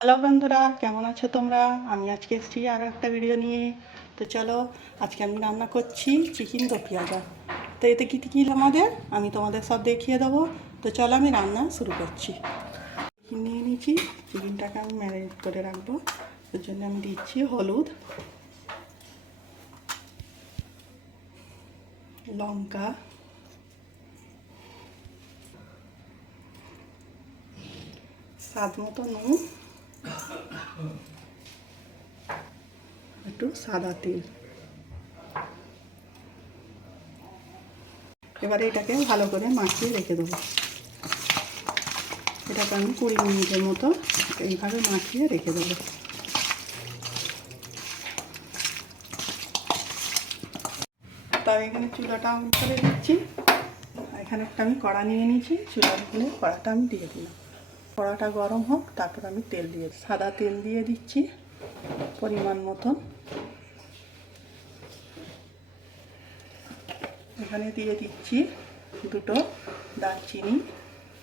Hello বন্ধুরা, কেমন আছো তোমরা? আমি আজকে এসেছি আরও একটা ভিডিও নিয়ে। তো চলো, আজকে আমি রান্না করছি চিকেন দো পেঁয়াজা। তো এতে কী কী আমাদের আমি তোমাদের সব দেখিয়ে দেবো। তো চলো আমি রান্না শুরু করছি। চিকেন নিয়ে নিয়েছি, চিকেনটাকে আমি ম্যারিনেট করে রাখবো। ওর জন্য আমি দিচ্ছি হলুদ, লঙ্কা, স্বাদ মতো নুন, একটু সাদা তেল। এবারে এটাকে ভালো করে মাখিয়ে রেখে দেবো। এটাকে আমি 20 মিনিটের মতো এইভাবে মাখিয়ে রেখে দেবো। তবে এখানে চুলাটা অন করে দিচ্ছি। এখানে একটা আমি কড়া নিয়ে নিয়েছি, চুলার খুলে কড়াটা আমি দিয়ে দিলাম। কড়াটা গরম হোক, তারপর আমি তেল দিয়ে সাদা তেল দিয়ে দিচ্ছি পরিমাণ মতন। এখানে দিয়ে দিচ্ছি 2টো দারচিনি,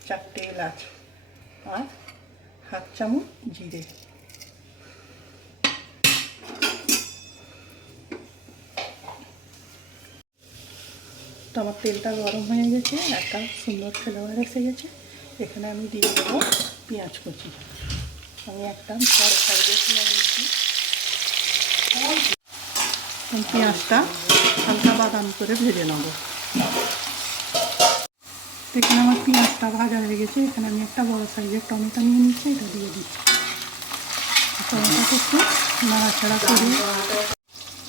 4টে এলাচ আর হাফ চামচ জিরে। তো আমার তেলটা গরম হয়ে গেছে, একটা সুন্দর ফ্লেভার এসে গেছে। এখানে আমি দিয়ে দেবো পেঁয়াজ কুচি। আমি একটা বড় সাইজের পেঁয়াজ নিয়েছি। পেঁয়াজটা হালকা বাদামি করে ভেজে নেব। এখানে আমার পেঁয়াজটা ভাজা হয়ে গেছে। এখানে আমি একটা বড় সাইজের টমেটো নিয়ে নিচ্ছি, এটা দিয়ে দিচ্ছি। টমেটোটা একটু নাড়াচাড়া করে,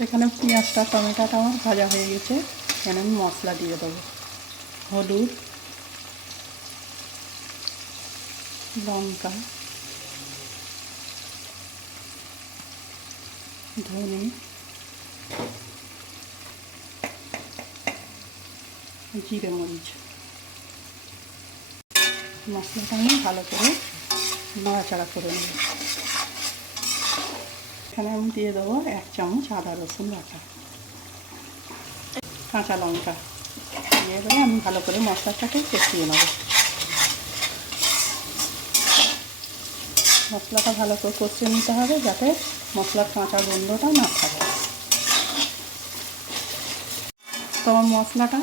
এখানে পেঁয়াজটা টমেটোটা আমার ভাজা হয়ে গেছে। এখানে আমি মশলা দিয়ে দেবো। হলুদ, লঙ্কা, ধনে, জিরে, মরিচ। মশলাটা আমি ভালো করে নাড়াচাড়া করে নেব। এখানে আমি দিয়ে দেবো 1 চামচ আদা রসুন বাটা, কাঁচা লঙ্কা দিয়ে দেবো। আমি ভালো করে মশলাটাকে কষিয়ে নেব। মশলাটা ভালো করে কষিয়ে নিতে হবে, যাতে মশলার কাঁচা গন্ধটা না থাকে। তো আমার মশলাটা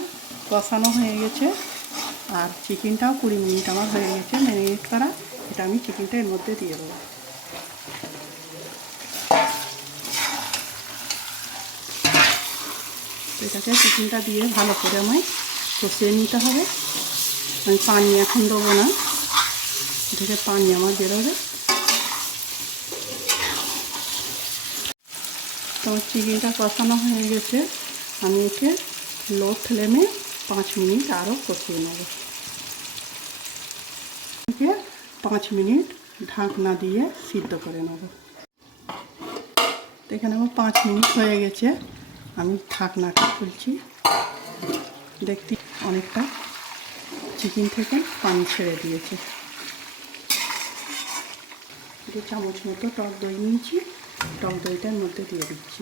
কষানো হয়ে গেছে, আর চিকেনটাও 20 মিনিট আমার হয়ে গেছে ম্যারিনেট করা। এটা আমি চিকেনটা এর মধ্যে দিয়ে দেবো। এটাকে চিকেনটা দিয়ে ভালো করে আমায় কষিয়ে নিতে হবে। আমি পানি এখন দেবো না, থেকে পানি আমার বেরোবে। তো আমার চিকেনটা কষানো হয়ে গেছে। আমি একে লো ফ্লেমে 5 মিনিট আরও কষিয়ে নেব। 5 মিনিট ঢাকনা দিয়ে সিদ্ধ করে নেব। এখানে আমার 5 মিনিট হয়ে গেছে। আমি ঢাকনাটা খুলছি। দেখতে অনেকটা চিকেন থেকে পানি ছেড়ে দিয়েছে। 2 চামচ মতো টক দই নিয়েছি, টক দইটার মধ্যে দিয়ে দিচ্ছি।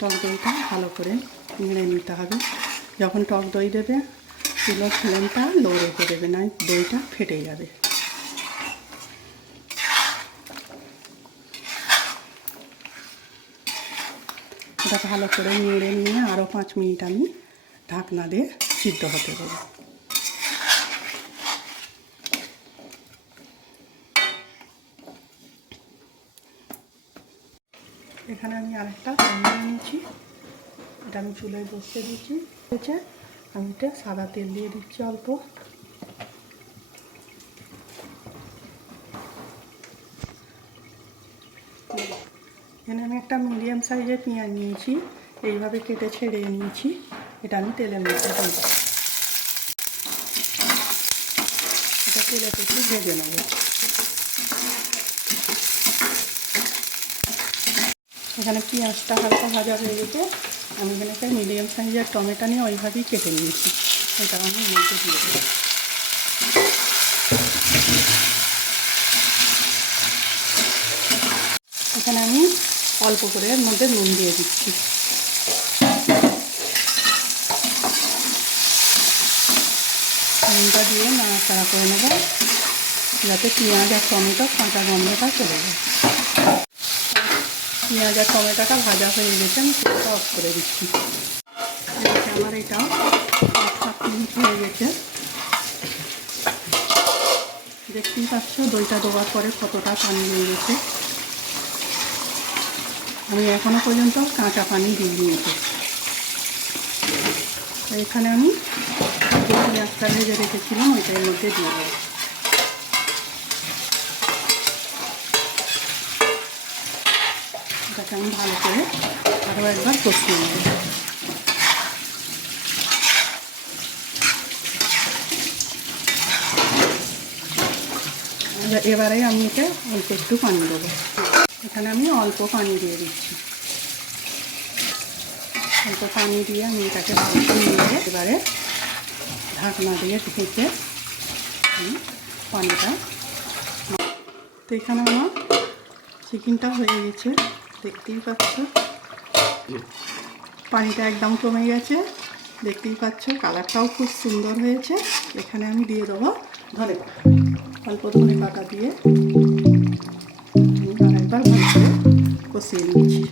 টক দইটা ভালো করে নেড়ে নিতে হবে। যখন টক দই দেবে, চুলোর ফ্লেমটা লো রেখে দেবে, না দইটা ফেটে যাবে। এটা ভালো করে নেড়ে নিয়ে আরও 5 মিনিট আমি ঢাকনা দিয়ে সিদ্ধ হতে দেবো। এখানে আমি আরেকটা নিয়ে নিয়েছি, এটা আমি চুলায় বসিয়ে দিচ্ছি। আমি এটা সাদা তেল দিয়ে দিচ্ছি অল্প। এখানে আমি একটা মিডিয়াম সাইজের পেঁয়াজ নিয়েছি, এইভাবে কেটে ছেড়ে নিয়েছি। এটা আমি তেলের মধ্যে দিই। এটা তেলে একটু ভেজে নেব। এখানে পেঁয়াজটা হালকা ভাজা হয়ে গেছে। আমি এখানে একটা মিডিয়াম সাইজের টমেটো নিয়ে ওইভাবেই কেটে নিয়েছি, এটা আমি মধ্যে দিয়ে দেবো। এখানে আমি অল্প করে এর মধ্যে নুন দিয়ে দিচ্ছি। নুনটা দিয়ে নাড়াচাড়া করে নেব, যাতে পেঁয়াজ আর টমেটো কাঁচা গন্ধটা চলে যায়। পেঁয়াজ আর টমেটোটা ভাজা হয়ে গেছে, আমি তেলটা অফ করে দিচ্ছি। এদিকে আমার এটাও 5-7 মিনিট হয়ে গেছে। দেখতেই পাচ্ছ দইটা দেওয়ার পরে কতটা পানি হয়ে গেছে। আমি এখনও পর্যন্ত কাঁচা পানি দিয়ে দিয়েছি। এখানে আমি যে পেঁয়াজটা ভেজে রেখেছিলাম ওইটার মধ্যে দিয়ে দেবো। এটাকে আমি ভালো করে আরও একবার কষিয়ে নেব। এবারে আমি এতে অল্প একটু পানি দেবো। এখানে আমি অল্প পানি দিয়ে দিচ্ছি। অল্প পানি দিয়ে আমি এটাকে ভালো নিয়ে এবারে ঢাকনা দিয়ে ঢেকে পানিটা। তো এখানে আমার চিকেনটা হয়ে গেছে, দেখতেই পাচ্ছ পানিটা একদম কমে গেছে। দেখতেই পাচ্ছ কালারটাও খুব সুন্দর হয়েছে। এখানে আমি দিয়ে দেবো ধনে পাতা, অল্প ধনে পাতা দিয়ে আরেকবার ভালো করে কষিয়ে নিচ্ছি।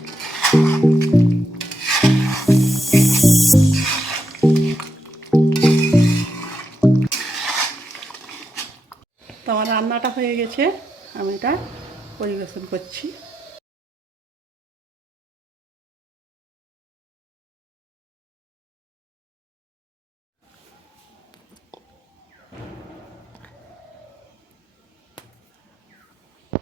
তো আমার রান্নাটা হয়ে গেছে, আমি এটা পরিবেশন করছি।